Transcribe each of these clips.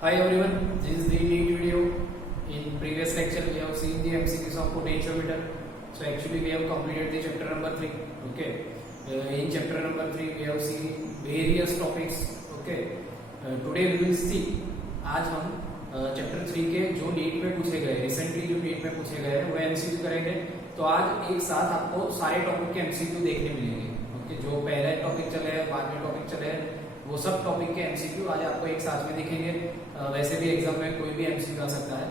Hi everyone, this is the neat video. In previous lecture we have seen the MCQs of potentiometer. So actually we have completed the chapter number 3. Okay. In chapter number 3 we have seen various topics. Okay. Today we will see. आज हम chapter 3 के जो NEET में पूछे गए recently जो NEET में पूछे गए वो एमसीक्यू करेंगे. तो आज एक साथ आपको सारे टॉपिक के एमसीक्यू देखने मिलेंगे. ओके. जो पहले टॉपिक चले हैं बाद में टॉपिक चले हैं वो सब टॉपिक के एमसीक्यू आज आपको एक साथ में दिखेंगे. वैसे भी एग्जाम में कोई भी एमसीक्यू आ सकता है.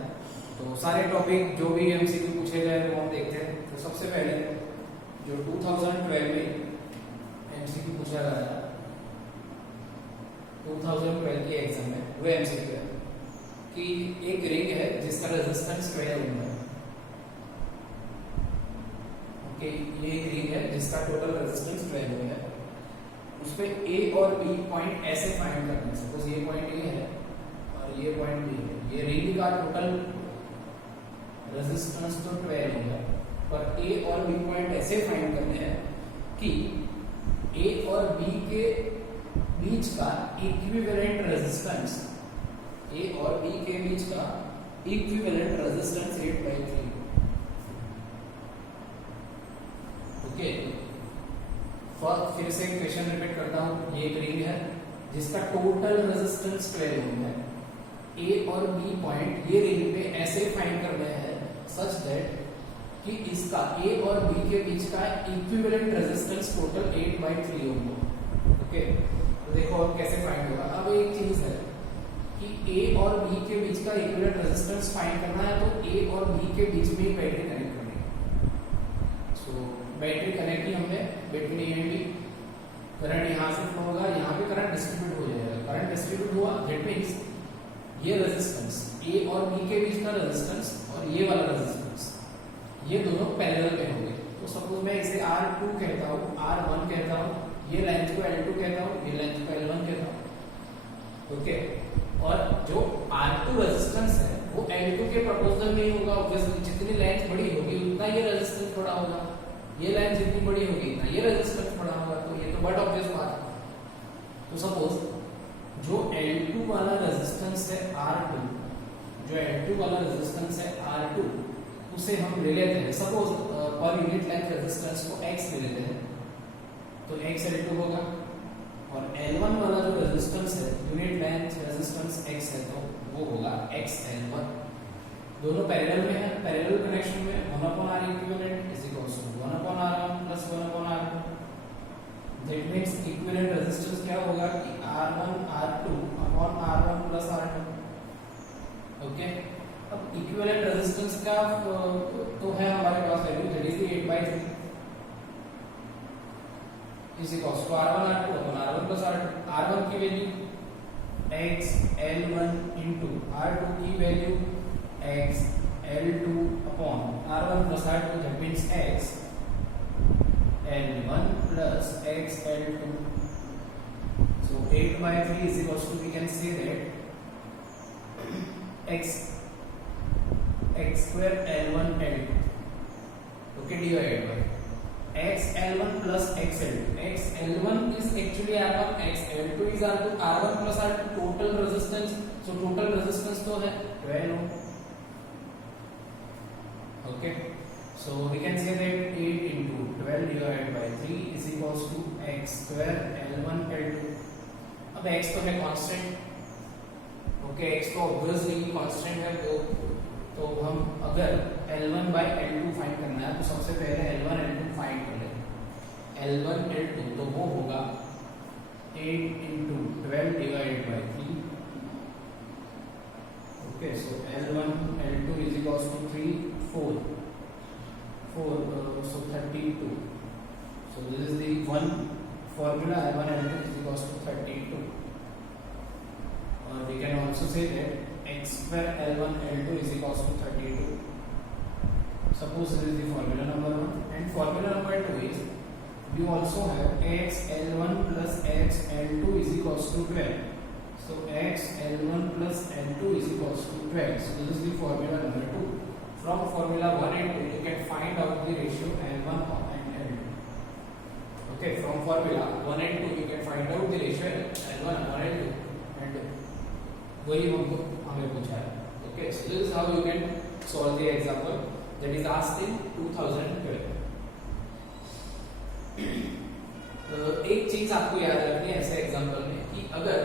तो सारे टॉपिक जो भी एमसीक्यू पूछे गए वो हम देखते हैं. तो सबसे पहले जो 2012 में एमसीक्यू पूछा गया था 2012 के एग्जाम में वो एमसीक्यू है कि एक रिंग है जिसका रेजिस्टेंस 12 ओम है. ओके. ये एक रिंग है जिसका टोटल रेजिस्टेंस 12 ओम है. उसपे ए और बी पॉइंट ऐसे फाइंड करने से सपोज ये पॉइंट ए है और ये पॉइंट बी है. ये रिंग का टोटल रेजिस्टेंस तो 12 ओम है पर ए और बी पॉइंट ऐसे फाइंड करने हैं कि ए और बी के बीच का इक्विवेलेंट रेजिस्टेंस ए और बी के बीच का इक्विवेलेंट रेजिस्टेंस 8/3. ओके. फिर से क्वेश्चन रिपीट करता हूं. ये एक रिंग है जिसका टोटल रेजिस्टेंस 12 ओम है. ए और बी पॉइंट ये रिंग पे ऐसे फाइंड कर रहे हैं सच दैट कि इसका ए और बी के बीच का इक्विवेलेंट रेजिस्टेंस टोटल 8/3 ओम हो. ओके. तो देखो अब कैसे फाइंड होगा. अब एक चीज है कि ए और बी के बीच का इक्विवेलेंट रेजिस्टेंस फाइंड करना है तो ए और बी के बीच में ही बैटरी कनेक्ट करनी है. सो बैटरी कनेक्ट की हमने between A and B. Current यहां से फ्लो होगा, यहां पे करंट डिस्ट्रीब्यूट हो जाएगा. करंट डिस्ट्रीब्यूट हुआ दैट मींस ये रेजिस्टेंस ए और बी के बीच का रेजिस्टेंस और ये वाला रेजिस्टेंस ये दोनों पैरेलल में होंगे. तो सपोज मैं इसे R2 कहता हूं, R1 कहता हूं, ये लेंथ को L2 कहता हूं, ये लेंथ को L1 कहता हूं. ओके. और जो R2 रेजिस्टेंस है वो L2 के प्रोपोर्शनल में ही होगा. ऑब्वियसली जितनी लेंथ बड़ी होगी उतना ये रेजिस्टेंस बड़ा होगा. ये लाइन जितनी बड़ी होगी ना ये रेजिस्टेंस बड़ा होगा. तो ये तो बट ऑब्वियस बात है. तो सपोज जो L2 वाला रेजिस्टेंस है R2, जो L2 वाला रेजिस्टेंस है R2 उसे हम ले लेते हैं suppose per unit length resistance को X ले लेते हैं. तो X L2 होगा. और L1 वाला जो रेजिस्टेंस है यूनिट लेंथ रेजिस्टेंस X है तो वो होगा X L1. दोनों पैरेलल में है. पैरेलल कनेक्शन में 1/R equivalent is equals to 1/R1 plus 1/R2. That means equivalent resistance क्या होगा कि R1 R2 upon R1 plus R2. Okay. अब इक्विवेलेंट रेजिस्टेंस का तो है हमारे पास value that is 8/3 is equals to R1 R2 upon R1 plus R2. R1 की value X L1 into R2 की value X L2 upon R1 plus R2 that means X L1 plus X L2. So 8/3 is equals to we can say that X square L1 L2. Okay, divided by X L1 plus X L2. X L1 is actually R1, X L2 is R2. R1 plus R2 total resistance. So total resistance तो है 12 ohm. Okay, so we can say that 8 into 12 divided by 3 is equals to X square L1 L2. अब X तो है constant. Okay. X तो obviously constant है. तो हम अगर L1 by L2 फाइंड करना है तो सबसे पहले L1 L2 फाइंड कर लें. L1 L2 तो वो होगा 8 into 12 divided by 3. Okay, so L1 L2 is equals to 3 4 so 32. So this is the one formula. L1 L2 is equals to 32. Or we can also say that X square L1 L2 is equals to 32. Suppose this is the formula number 1 and formula number 2 is we also have X L1 plus X L2 is equals to 12. So X L1 plus L2 is equals to 12. So this is the formula number 2. From formula 1 and 2 you can find out the ratio L1 and L2. Okay, from formula 1 and 2 you can find out the ratio L1 and L2 and वही हमको हमें पूछा है. Okay, so this is how you can solve the example that is asked in 2012. एक चीज आपको याद रखनी है ऐसे एग्जाम्पल में कि अगर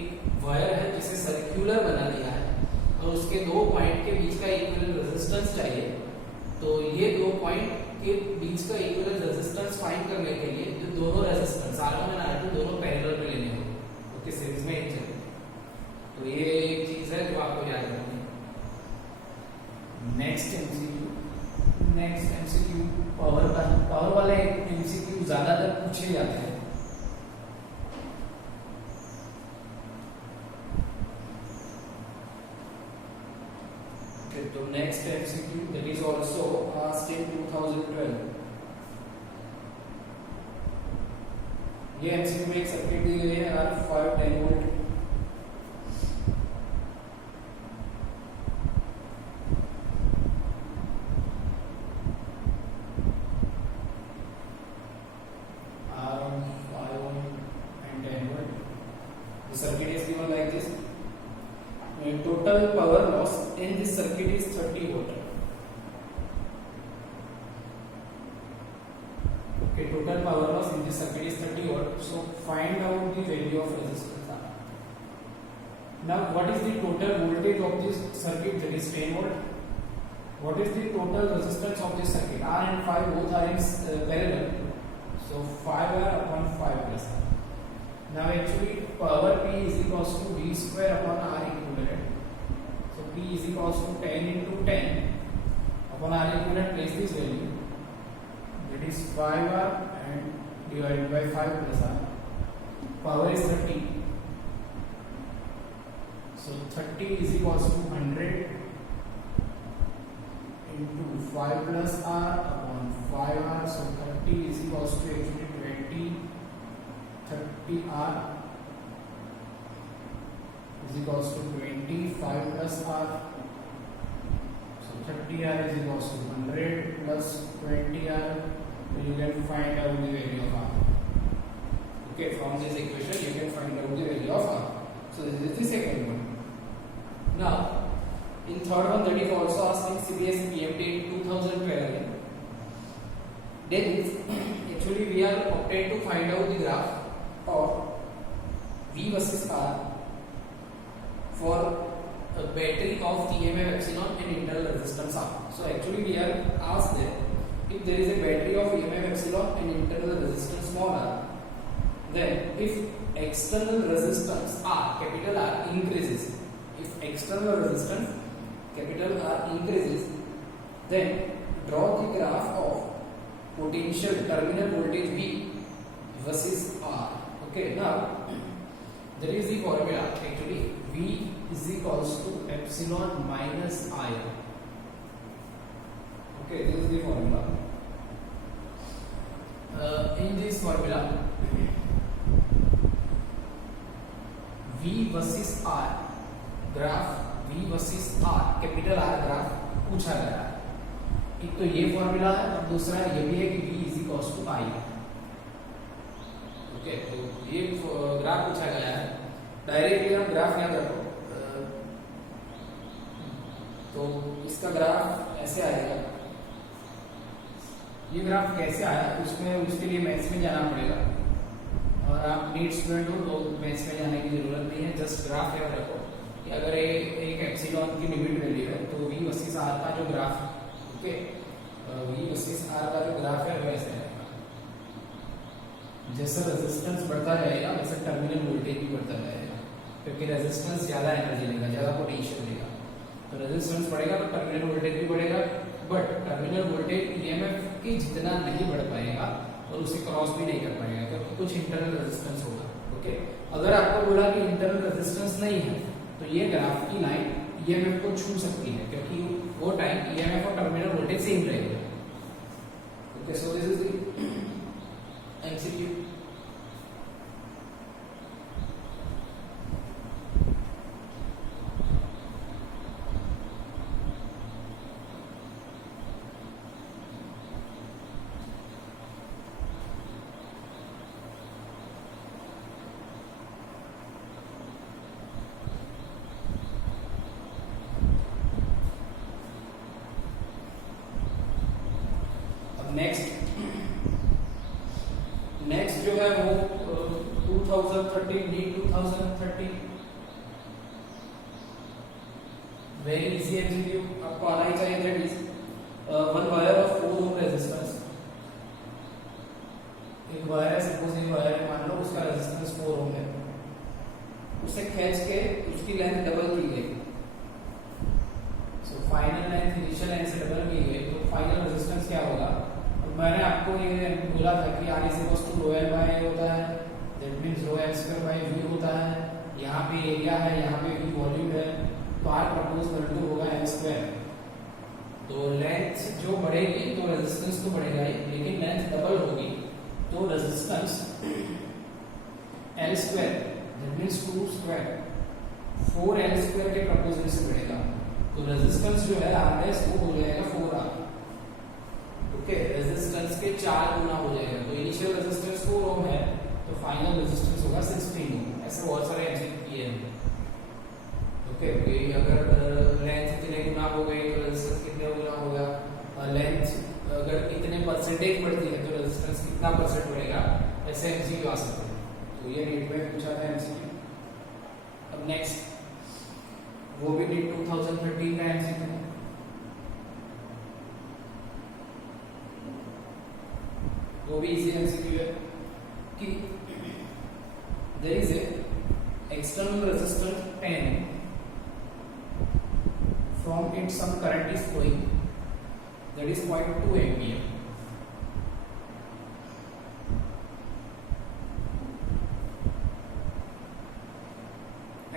एक वायर है जिसे सर्कुलर बना दिया है और उसके दो पॉइंट के बीच का इक्विवेलेंट रेजिस्टेंस चाहिए, तो ये दो पॉइंट के बीच का इक्विवेलेंट रेजिस्टेंस फाइंड करने के लिए जो दोनों रेजिस्टेंस R1 और R2 दोनों पैरेलल में लेने होंगे. ओके, सीरीज में एक चले. तो ये एक चीज है जो आपको याद रखनी है. नेक्स्ट एमसीक्यू पावर वाले एमसीक्यू ज्यादातर पूछे जाते हैं. तो next MCQ that is also asked in 2012. ये एमसीक्यू में एक सर्किट दी गई है R5 10 volt. Circuit is given like this. Total power loss in this circuit is 30 watt. Okay, total power loss in this circuit is 30 watt. So find out the value of resistance R. Now, what is the total voltage of this circuit? That is 10 volt. What is the total resistance of this circuit? R and 5 both are in parallel. So 5R upon 5 plus R. Now actually power P is equals to V square upon R equivalent. So P is equals to 10 into 10 upon R equivalent. Place this value. That is 5R and divided by 5 plus R. Power is 30. So 30 is equals to 100 into 5 plus R upon 5R. So 30 is equals to actually 20. 30R is equals to 25 plus R. So 30R is equals to 100 plus 20R. So you can find out the value of R. Okay, from this equation you can find out the value of R. So this is the second one. Now, in third one, that is also asked in CBSE PMT in 2012. Then actually we are opted to find out the graph or V versus R for a battery of EMF epsilon and internal resistance R. So actually we are asked that if there is a battery of EMF epsilon and internal resistance small r, then if external resistance R, capital R increases, if external resistance capital R increases, then draw the graph of potential terminal voltage V versus R. Okay, now there is the formula actually V is equals to epsilon minus I. Okay, this is the formula. In this formula V versus R graph V versus R capital R graph पूछा गया है. एक तो ये formula है और दूसरा ये भी है कि V is equals to I. Okay, तो ये ग्राफ पूछा गया है. डायरेक्टली हम ग्राफ याद रखो. तो इसका ग्राफ ऐसे आएगा. ये ग्राफ कैसे आया उसमें उसके लिए मैथ्स में जाना पड़ेगा और आप नीट स्टूडेंट हो तो मैथ्स में जाने की जरूरत नहीं है. जस्ट ग्राफ याद रखो कि अगर एक एप्सिलॉन की लिमिट वैल्यू है तो V वर्सेस R का जो graph, okay, V versus R का जो ग्राफ है वैसे है. जैसा रेजिस्टेंस बढ़ता जाएगा वैसे टर्मिनल वोल्टेज भी बढ़ता जाएगा क्योंकि रेजिस्टेंस ज्यादा एनर्जी लेगा, ज्यादा पोटेंशियल लेगा. तो रेजिस्टेंस बढ़ेगा तो टर्मिनल वोल्टेज भी बढ़ेगा, बट टर्मिनल वोल्टेज ईएमएफ के जितना नहीं बढ़ पाएगा और उसे क्रॉस भी नहीं कर पाएगा क्योंकि कुछ इंटरनल रेजिस्टेंस होगा. ओके, अगर आपको बोला कि इंटरनल रेजिस्टेंस नहीं है तो ये ग्राफ की लाइन ईएमएफ को छू सकती है क्योंकि वो टाइम ईएमएफ और टर्मिनल वोल्टेज सेम रहेगा. Okay, so this is the MCQ. Next जो है वो 2030 नीट 2030 वेरी इजी एमसीक्यू, आपको आना ही चाहिए। That is one wire of 4 ohm resistance. एक वायर है, सपोज एक वायर है, मान लो उसका रेजिस्टेंस 4 ओम है, उसे खींच के उसकी लेंथ डबल की गई। So final length initial length से डबल की गई, तो फाइनल रेजिस्टेंस क्या होगा? तो मैंने आपको ये बोला था कि R equals to rho L by A होता है, that means rho L square by V होता है। यहाँ पे एरिया है, यहाँ पे V वॉल्यूम है, तो R प्रपोज वैल्यू होगा L स्क्वायर। तो लेंथ जो बढ़ेगी तो रेजिस्टेंस तो बढ़ेगा ही, लेकिन लेंथ डबल होगी तो resistance L square that means 2 square 4L square के प्रपोजल से बढ़ेगा। तो रेजिस्टेंस जो है R' वो हो जाएगा 4R। ओके, रेजिस्टेंस के 4 गुना हो जाएगा। तो इनिशियल रेजिस्टेंस 4 ओम है, तो फाइनल रेजिस्टेंस होगा 16 ओम। ऐसे बहुत सारे एमसीक्यू किए हैं। ओके, अगर लेंथ इतने गुना हो गई तो रेजिस्टेंस कितने गुना होगा, लेंथ अगर इतने परसेंटेज बढ़ती है तो रेजिस्टेंस कितना परसेंट बढ़ेगा, ऐसे एमसीक्यू आ सकते हैं। तो ये नीट में पूछा था एमसीक्यू। अब नेक्स्ट वो भी नीट 2013 का एमसीक्यू। वो भी इजी एमसीक्यू है कि there is a external resistance 10 from it some current is flowing, that is 0.2 ampere,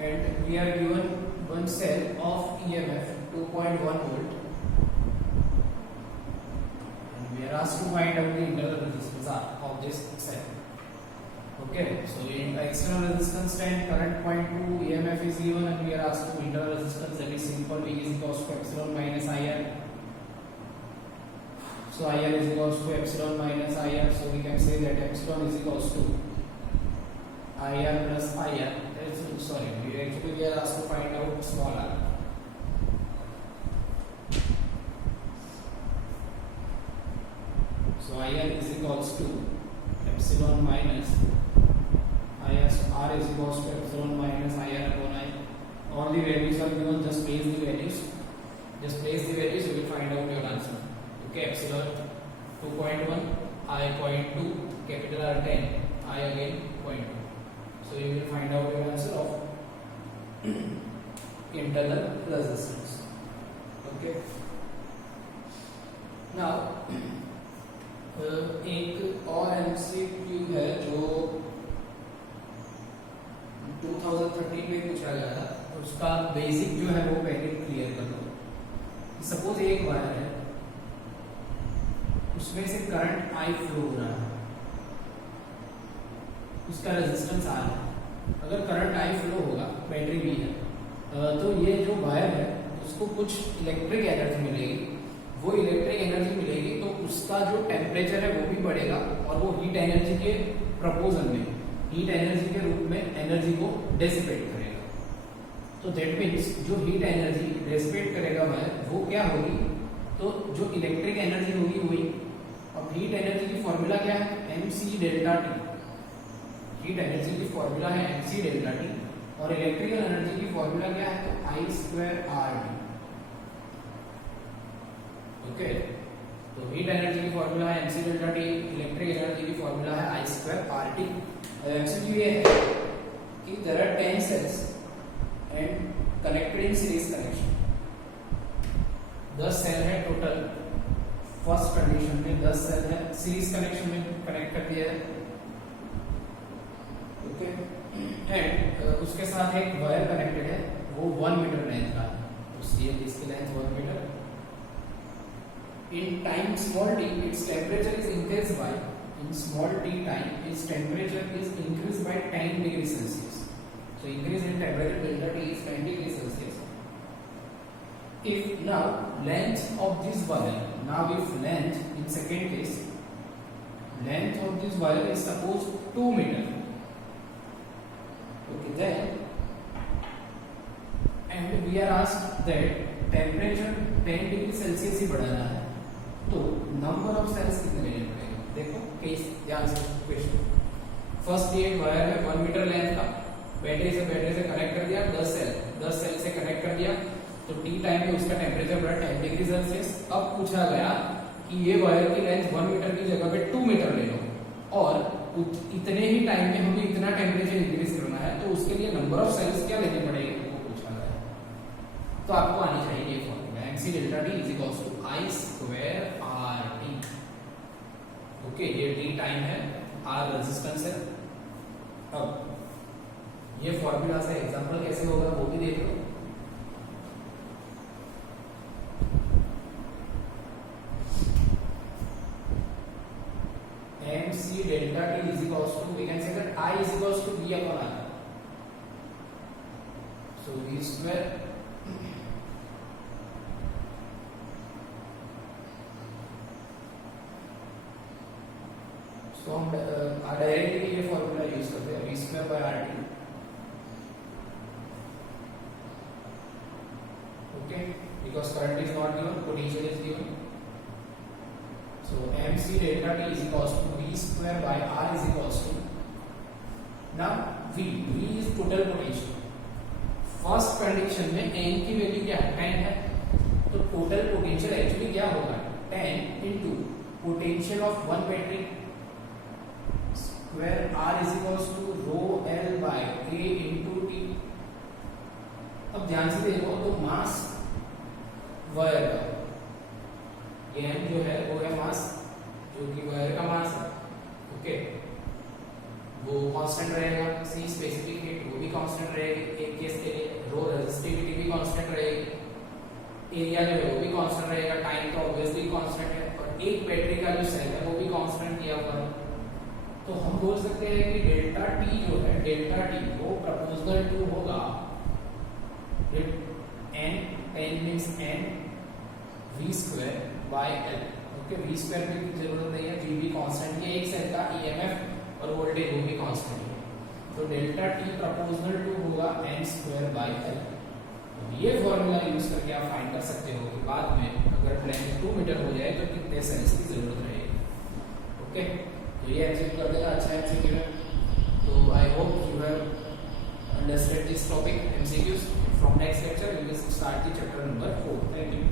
and we are given one cell of EMF 2.1 volt, and we are asked to find out the internal resistance of this cell. Okay, so in external resistance 10, current 0.2, EMF is given, and we are asked to internal resistance, that is simple, V is equals to epsilon minus IR. So IR is equals to epsilon minus IR, so we can say that epsilon is equals to IR plus IR. Sorry, we are asked to find out small r. So IR is equals to epsilon minus IR, so R is equals to epsilon minus IR upon I. All the values are given, just place the values. Just place the values, you will find out your answer. Okay, epsilon 2.1, I 0.2, capital R 10, I again 0.2. So you will find out your answer of internal resistance. Okay. Now एक और MCQ है जो 2013 में पूछा गया था, उसका basic जो है वो पहले क्लियर कर दो। सपोज एक वायर है, उसमें से करंट I फ्लो हो रहा है, उसका रेजिस्टेंस R है। अगर करंट I फ्लो होगा, बैटरी भी है, तो ये जो वायर है उसको कुछ इलेक्ट्रिक एनर्जी मिलेगी। वो इलेक्ट्रिक एनर्जी मिलेगी तो उसका जो टेम्परेचर है वो भी बढ़ेगा, और वो हीट एनर्जी के प्रपोजल में हीट एनर्जी के रूप में एनर्जी को डेसिपेट करेगा। तो दैट मीन्स जो हीट एनर्जी डेसिपेट करेगा वायर, वो क्या होगी? तो जो इलेक्ट्रिक एनर्जी होगी वही। अब हीट एनर्जी की फॉर्मूला क्या है? mc delta T. Heat energy की फॉर्मूला है mc डेल्टा टी, और इलेक्ट्रिकल एनर्जी की फॉर्मूला क्या है? तो I square R T. Okay, तो हीट एनर्जी की फॉर्मूला है mc delta T, electric energy की फॉर्मूला है I square R T. Actually ये है कि there are 10 cells and connected in series connection. 10 cell है टोटल, फर्स्ट कंडीशन में 10 सेल है, सीरीज कनेक्शन में कनेक्ट कर दिया है। ओके, एंड उसके साथ एक वायर कनेक्टेड है, वो 1 मीटर लेंथ का है, तो इसकी length 1 metre. In time small t, its temperature is increased by, in small t time, its temperature is increased by 10 degrees Celsius. So increase in temperature delta T is 10 degrees Celsius. If now length of this wire, in second case, length of this wire is suppose 2 meter. Okay, then, and we are asked that temperature 10 degree Celsius ही बढ़ाना है, तो number of sales कितने लेने पड़ेंगे? देखो case ध्यान से question. First ये वायर है 1 मीटर लेंथ का, बैटरी से कनेक्ट कर दिया, 10 सेल से कनेक्ट कर दिया, तो टी टाइम पे उसका टेम्परेचर बढ़ा 10 डिग्री सेल्सियस। अब पूछा गया कि ये वायर की लेंथ 1 मीटर की जगह पे 2 मीटर ले लो और इतने ही टाइम में हमें इतना टेम्परेचर इंक्रीज करना है, तो उसके लिए नंबर ऑफ सेल्स क्या लेने पड़ेंगे वो पूछा गया। तो आपको आनी चाहिए ये formula mc delta T is equals to I square R T. Okay, ये टी टाइम है, आर रेजिस्टेंस है। अब ये फॉर्मूला से एग्जांपल कैसे होगा वो भी देख लो। mc delta t is equals to, we can say that I is equals to v upon r. So v square तो हम डायरेक्टली ये फॉर्मूला यूज करते हैं v square by r t। Okay, because current is not given, potential is given. So mc delta t is equals to v square by r is equals to, now v is total potential। First condition में n की value क्या है? 10 है, तो total potential actually क्या होगा? 10 into potential of one battery square r is equals to rho l by a into t। अब ध्यान से देखो तो मास वायर का ये m जो है वो है मास, जो कि वायर का मास है। ओके, वो कांस्टेंट रहेगा, c स्पेसिफिक हीट वो भी कांस्टेंट रहेगी एक केस के लिए, रो रेजिस्टिविटी भी कांस्टेंट रहेगी, एरिया जो है वो भी कांस्टेंट रहेगा, टाइम तो ऑब्वियसली कांस्टेंट है, और एक बैटरी का जो सेल है वो भी कांस्टेंट किया हुआ है। तो हम बोल सकते हैं कि डेल्टा टी जो है, डेल्टा टी वो प्रपोर्शनल टू होगा n, n means n v square by l। Okay, v square की जरूरत नहीं है, v भी कांस्टेंट है, एक सेल का ईएमएफ और वोल्टेज वो भी कांस्टेंट है, तो डेल्टा टी प्रपोर्शनल टू होगा n स्क्वायर बाय l। ये फॉर्मूला यूज करके आप फाइंड कर सकते हो कि बाद में अगर लेंथ 2 मीटर हो जाए तो कितने सेल्स की जरूरत रहेगी। ओके, तो ये एमसीक्यू कर देना, अच्छा एमसीक्यू है। तो I hope you have understood this topic MCQs. From next lecture we will start the chapter number 4। Thank you.